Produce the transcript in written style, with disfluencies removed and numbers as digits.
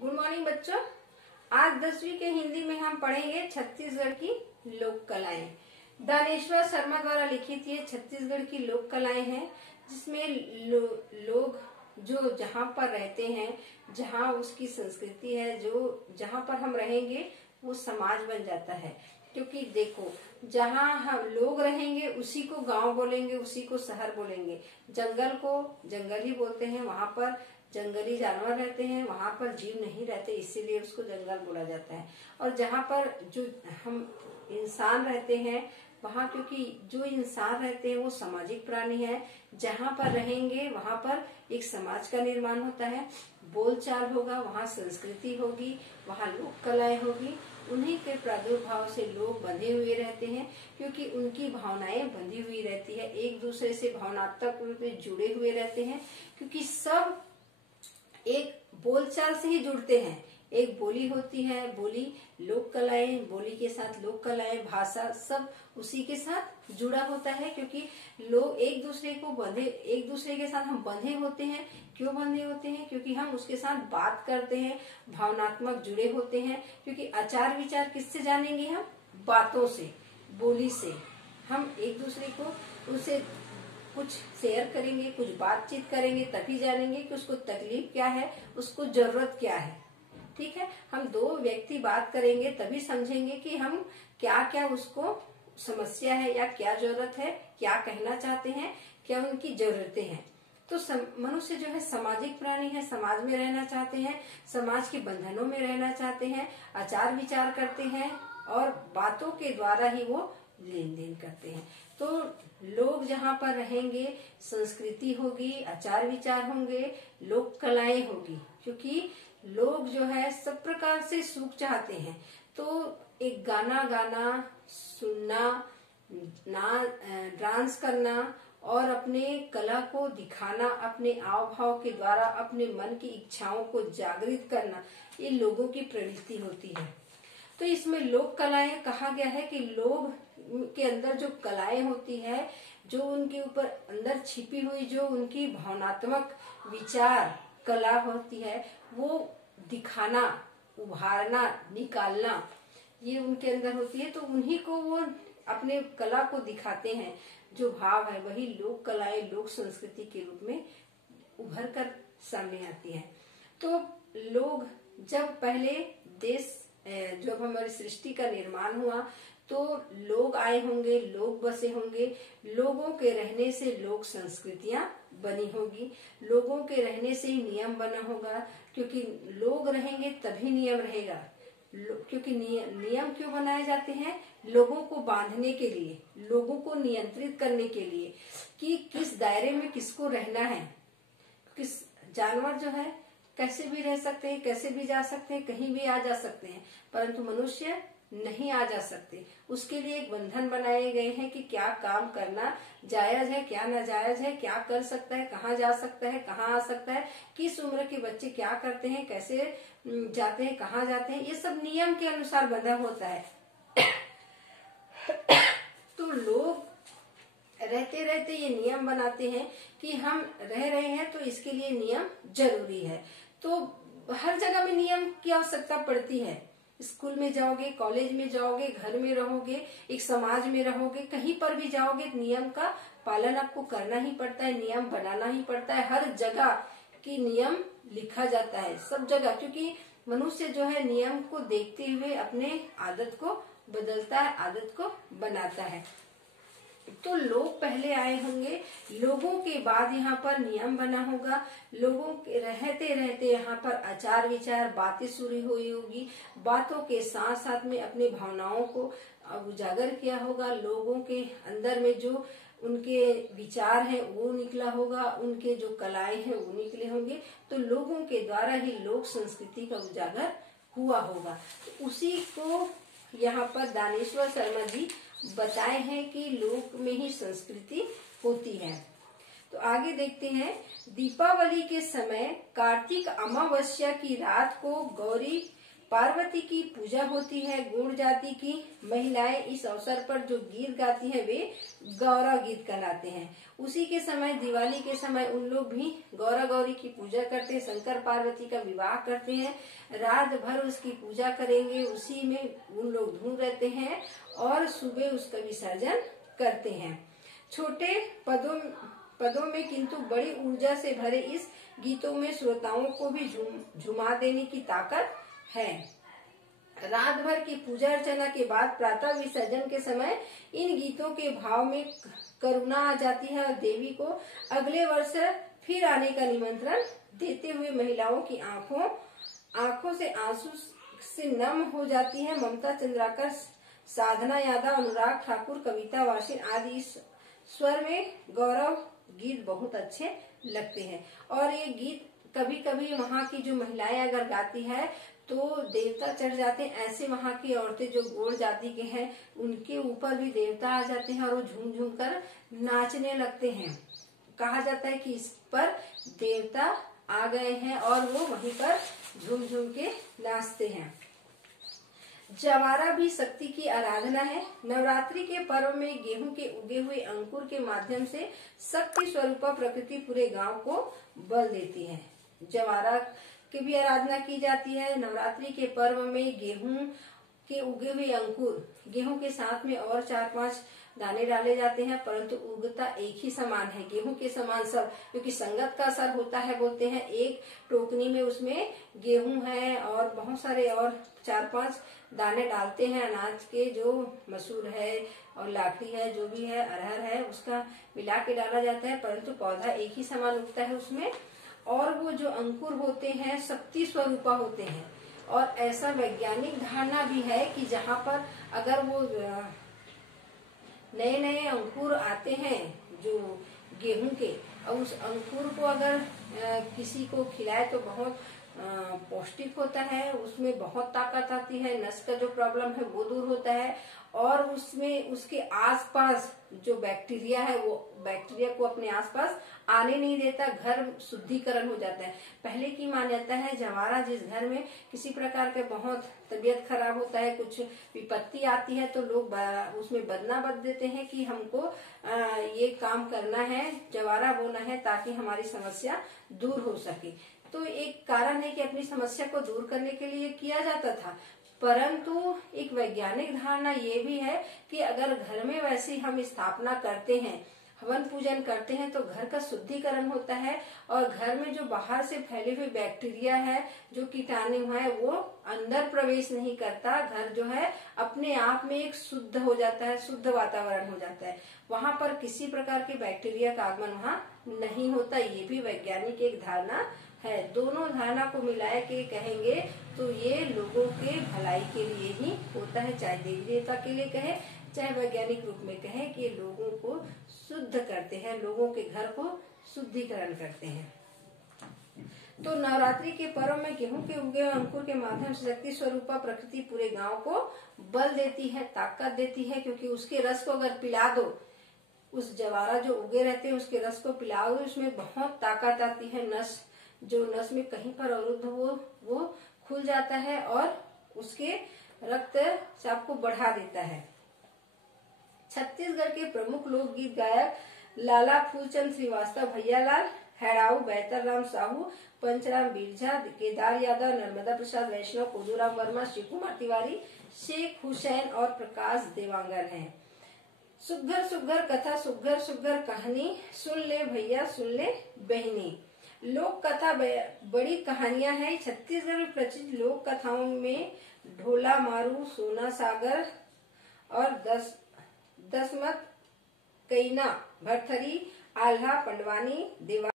Good morning बच्चों। आज 10वीं के हिंदी में हम पढ़ेंगे छत्तीसगढ़ की लोक कलाएं। दानेश्वर शर्मा द्वारा लिखित ये छत्तीसगढ़ की लोक कलाएं हैं, जिसमें लोग जो जहाँ पर रहते हैं, जहाँ उसकी संस्कृति है, जो जहाँ पर हम रहेंगे वो समाज बन जाता है। क्योंकि देखो, जहाँ हम लोग रहेंगे उसी को गांव बोलेंगे, उसी को शहर बोलेंगे। जंगल को जंगल ही बोलते हैं, वहां पर जंगली जानवर रहते हैं, वहां पर जीव नहीं रहते, इसीलिए उसको जंगल बोला जाता है। और जहाँ पर जो हम इंसान रहते हैं वहाँ, क्योंकि जो इंसान रहते हैं वो सामाजिक प्राणी है, जहाँ पर रहेंगे वहां पर एक समाज का निर्माण होता है, बोलचाल होगा, वहाँ संस्कृति होगी, वहाँ लोक कलाएं होगी। उन्हीं के प्रादुर्भाव से लोग बंधे हुए रहते हैं, क्योंकि उनकी भावनाएं बंधी हुई रहती है, एक दूसरे से भावनात्मक रूप से जुड़े हुए रहते हैं, क्योंकि सब एक बोलचाल से ही जुड़ते हैं। एक बोली होती है, बोली लोक कलाएं, बोली के साथ लोक कलाएं, भाषा सब उसी के साथ जुड़ा होता है। क्योंकि लोग एक दूसरे के साथ हम बंधे होते हैं। क्यों बंधे होते हैं? क्योंकि हम उसके साथ बात करते हैं, भावनात्मक जुड़े होते हैं। क्योंकि आचार विचार किससे जानेंगे हम? बातों से, बोली से। हम एक दूसरे को उनसे कुछ शेयर करेंगे, कुछ बातचीत करेंगे, तभी जानेंगे कि उसको तकलीफ क्या है, उसको जरूरत क्या है। ठीक है, हम दो व्यक्ति बात करेंगे तभी समझेंगे कि हम क्या क्या उसको समस्या है या क्या जरूरत है, क्या कहना चाहते हैं, क्या उनकी जरूरतें हैं। तो मनुष्य जो है सामाजिक प्राणी है, समाज में रहना चाहते हैं, समाज के बंधनों में रहना चाहते हैं, आचार विचार करते हैं और बातों के द्वारा ही वो लेन देन करते हैं। तो लोग जहाँ पर रहेंगे संस्कृति होगी, आचार विचार होंगे, लोक कलाएं होगी। क्योंकि लोग जो है सब प्रकार से सुख चाहते हैं, तो एक गाना गाना, सुनना, डांस करना और अपने कला को दिखाना, अपने आव भाव के द्वारा अपने मन की इच्छाओं को जागृत करना, ये लोगों की प्रवृत्ति होती है। तो इसमें लोक कलाएं कहा गया है कि लोग के अंदर जो कलाएं होती है, जो उनके ऊपर अंदर छिपी हुई जो उनकी भावनात्मक विचार कला होती है, वो दिखाना, उभारना, निकालना, ये उनके अंदर होती है। तो उन्हीं को वो अपने कला को दिखाते हैं। जो भाव है वही लोक कलाएं, लोक संस्कृति के रूप में उभर कर सामने आती है। तो लोग जब पहले देश, जब हमारी सृष्टि का निर्माण हुआ तो लोग आए होंगे, लोग बसे होंगे, लोगों के रहने से लोक संस्कृतियां बनी होगी, लोगों के रहने से ही नियम बना होगा। क्योंकि लोग रहेंगे तभी नियम रहेगा। क्योंकि नियम क्यों बनाए जाते हैं? लोगों को बांधने के लिए, लोगों को नियंत्रित करने के लिए कि किस दायरे में किसको रहना है। किस जानवर जो है कैसे भी रह सकते हैं, कैसे भी जा सकते हैं, कहीं भी आ जा सकते हैं, परंतु मनुष्य नहीं आ जा सकते। उसके लिए एक बंधन बनाए गए हैं कि क्या काम करना जायज है, क्या नाजायज है, क्या कर सकता है, कहाँ जा सकता है, कहाँ आ सकता है, किस उम्र के बच्चे क्या करते हैं, कैसे जाते हैं, कहाँ जाते हैं, ये सब नियम के अनुसार बंधा होता है। तो लोग रहते रहते ये नियम बनाते हैं कि हम रह रहे हैं तो इसके लिए नियम जरूरी है। तो हर जगह में नियम की आवश्यकता पड़ती है। स्कूल में जाओगे, कॉलेज में जाओगे, घर में रहोगे, एक समाज में रहोगे, कहीं पर भी जाओगे, नियम का पालन आपको करना ही पड़ता है, नियम बनाना ही पड़ता है। हर जगह की नियम लिखा जाता है, सब जगह। क्योंकि मनुष्य जो है नियम को देखते हुए अपने आदत को बदलता है, आदत को बनाता है। तो लोग पहले आए होंगे, लोगों के बाद यहाँ पर नियम बना होगा, लोगों के रहते रहते यहाँ पर आचार विचार, बातें शुरू हुई होगी, बातों के साथ साथ में अपने भावनाओं को उजागर किया होगा, लोगों के अंदर में जो उनके विचार हैं वो निकला होगा, उनके जो कलाएं हैं वो निकले होंगे। तो लोगों के द्वारा ही लोक संस्कृति का उजागर हुआ होगा। तो उसी को यहाँ पर दानेश्वर शर्मा जी बताए हैं कि लोक में ही संस्कृति होती है। तो आगे देखते हैं। दीपावली के समय कार्तिक अमावस्या की रात को गौरी पार्वती की पूजा होती है। गौड़ जाति की महिलाएं इस अवसर पर जो गीत गाती हैं वे गौरा गीत कहलाते हैं। उसी के समय दिवाली के समय उन लोग भी गौरा गौरी की पूजा करते हैं, शंकर पार्वती का विवाह करते हैं, रात भर उसकी पूजा करेंगे, उसी में उन लोग धूम रहते हैं और सुबह उसका विसर्जन करते हैं। छोटे पदों में किंतु बड़ी ऊर्जा से भरे इस गीतों में श्रोताओं को भी झुमा देने की ताकत है। रात भर की पूजा अर्चना के बाद प्रातः विसर्जन के समय इन गीतों के भाव में करुणा आ जाती है और देवी को अगले वर्ष फिर आने का निमंत्रण देते हुए महिलाओं की आंखों से आंसू से नम हो जाती है। ममता चंद्राकर, साधना यादव, अनुराग ठाकुर, कविता वाशिन आदि इस स्वर में गौरव गीत बहुत अच्छे लगते हैं। और ये गीत कभी कभी वहाँ की जो महिलाएं अगर गाती है तो देवता चढ़ जाते हैं। ऐसे वहाँ की औरतें जो गौड़ जाति के हैं उनके ऊपर भी देवता आ जाते हैं और वो झूम झूम कर नाचने लगते हैं। कहा जाता है कि इस पर देवता आ गए हैं और वो वहीं पर झूम झूम के नाचते हैं। जवारा भी शक्ति की आराधना है। नवरात्रि के पर्व में गेहूं के उगे हुए अंकुर के माध्यम से शक्ति स्वरूपा प्रकृति पूरे गांव को बल देती है। जवारा की भी आराधना की जाती है। नवरात्रि के पर्व में गेहूं के उगे हुए अंकुर, गेहूं के साथ में और 4-5 दाने डाले जाते हैं, परंतु उगता एक ही समान है, गेहूं के समान सब, क्योंकि संगत का असर होता है। बोलते हैं एक टोकनी में उसमें गेहूं है और बहुत सारे और 4-5 दाने डालते हैं अनाज के, जो मसूर है और लाखड़ी है, जो भी है, अरहर है, उसका मिला के डाला जाता है, परंतु पौधा एक ही समान उगता है उसमें। और वो जो अंकुर होते हैं शक्ति स्वरूपा होते हैं। और ऐसा वैज्ञानिक धारणा भी है कि जहाँ पर अगर वो नए नए अंकुर आते हैं जो गेहूं के, और उस अंकुर को अगर किसी को खिलाए तो बहुत पौष्टिक होता है, उसमें बहुत ताकत आती है, नस का जो प्रॉब्लम है वो दूर होता है, और उसमें उसके आसपास जो बैक्टीरिया है वो बैक्टीरिया को अपने आसपास आने नहीं देता, घर शुद्धिकरण हो जाता है। पहले की मान्यता है जवारा जिस घर में किसी प्रकार के बहुत तबीयत खराब होता है, कुछ विपत्ति आती है, तो लोग उसमें बदना बद देते हैं कि हमको ये काम करना है, जवारा बोना है ताकि हमारी समस्या दूर हो सके। तो एक कारण है कि अपनी समस्या को दूर करने के लिए किया जाता था। परंतु एक वैज्ञानिक धारणा ये भी है कि अगर घर में वैसी हम स्थापना करते हैं, हवन पूजन करते हैं, तो घर का शुद्धिकरण होता है और घर में जो बाहर से फैले हुए बैक्टीरिया है, जो कीटाणु है, वो अंदर प्रवेश नहीं करता। घर जो है अपने आप में एक शुद्ध हो जाता है, शुद्ध वातावरण हो जाता है, वहां पर किसी प्रकार के बैक्टीरिया का आगमन वहां नहीं होता। ये भी वैज्ञानिक एक धारणा है। दोनों धारणा को मिलाए के कहेंगे तो ये लोगों के भलाई के लिए ही होता है, चाहे देवी देवता के लिए कहे, चाहे वैज्ञानिक रूप में कहे कि लोगों को शुद्ध करते हैं, लोगों के घर को शुद्धिकरण करते हैं। तो नवरात्रि के पर्व में गेहूं के उगे अंकुर के माध्यम से शक्ति स्वरूपा प्रकृति पूरे गांव को बल देती है, ताकत देती है, क्योंकि उसके रस को अगर पिला दो, उस जवारा जो उगे रहते हैं उसके रस को पिलाओ, उसमें बहुत ताकत आती है। नस में कहीं पर अवरुद्ध हो वो खुल जाता है और उसके रक्त चाप को बढ़ा देता है। छत्तीसगढ़ के प्रमुख लोकगीत गायक लाला फूलचंद श्रीवास्तव, भैयालाल हैड़ाऊ, बेहतर राम साहू, पंचराम बिरझा, केदार यादव, नर्मदा प्रसाद वैष्णव, कोदूराम वर्मा, शिव कुमार तिवारी, शेख हुसैन और प्रकाश देवांगर हैं। सुघर सुघर कथा, सुघर सुघर कहानी, सुन ले भैया सुन ले बहनी। लोक कथा बड़ी कहानियां हैं। छत्तीसगढ़ में प्रचलित लोक कथाओं में ढोला मारू, सोना सागर और दसमत, कैना, भरथरी, आल्हा, पंडवानी, देवा